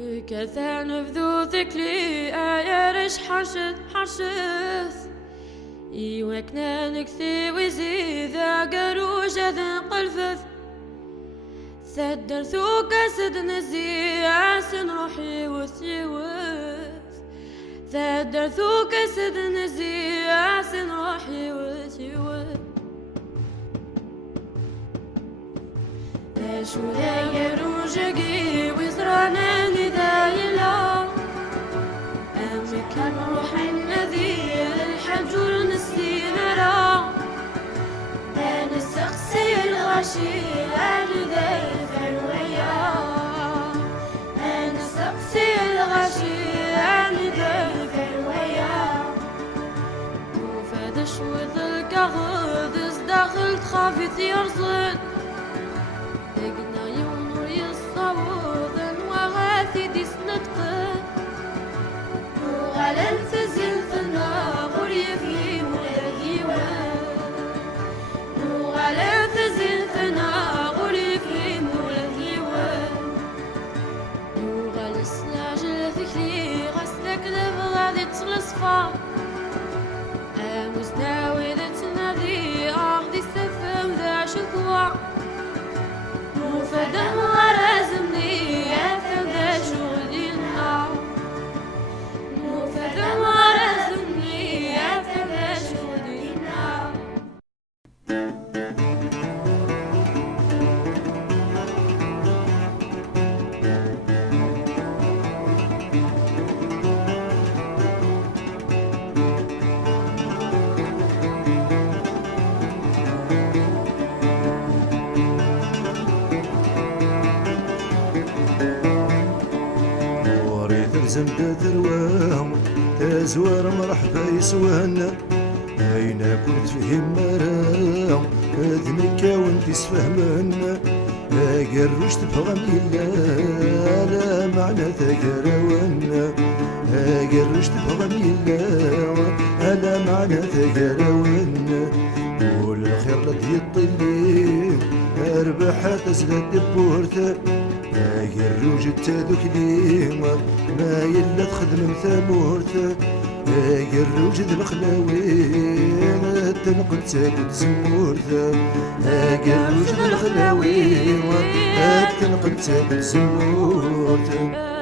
كثان بذو ذكلي آيارش حرشث إيوكنا نكثي وزيد قروج ذا قلفث ثدر ثوك سد نزي عسن روحي وثيوث ثدر ثوك سد نزي عسن روحي وثيوث شو داير وجقي وزرانا ندايلا أمي كان روح النذير الحجر نسينا أنا السقسي الغشي أنا دايف الويا أنا السقسي الغشي أنا دايف الويا وفادش وذ الكغض ازداخل تخافي يرصد لقنا يونور يصوضن وغاثي دي سنتقن وغلن تزلتنا غري في مولديوان وغلن تزلتنا غري في مولديوان وغل السلاجل ذكري غسلك لبغادي تصلصفا أمسناوي ذا تنادي أغدي السفم ذا شكوى وفدم غرازمني يفدى شغلنا وفدم غرازمني يفدى شغلنا زمد ثروام تزوار مرحبا يسوانا أين كنت فهم مرام أذنك وانت سفهمنا قروش تبغى ميلا لا معنى تقراونا قروش تبغى ميلا لا معنى تقراونا والخير لدي الطلين أربحة تزلد البورثة قروج التادوك ليما ما يلا تخدم ثمورثة قروج ذي الخلاوين تنقل تاكد زمورثة قروج ذي الخلاوين تنقل تاكد زمورثة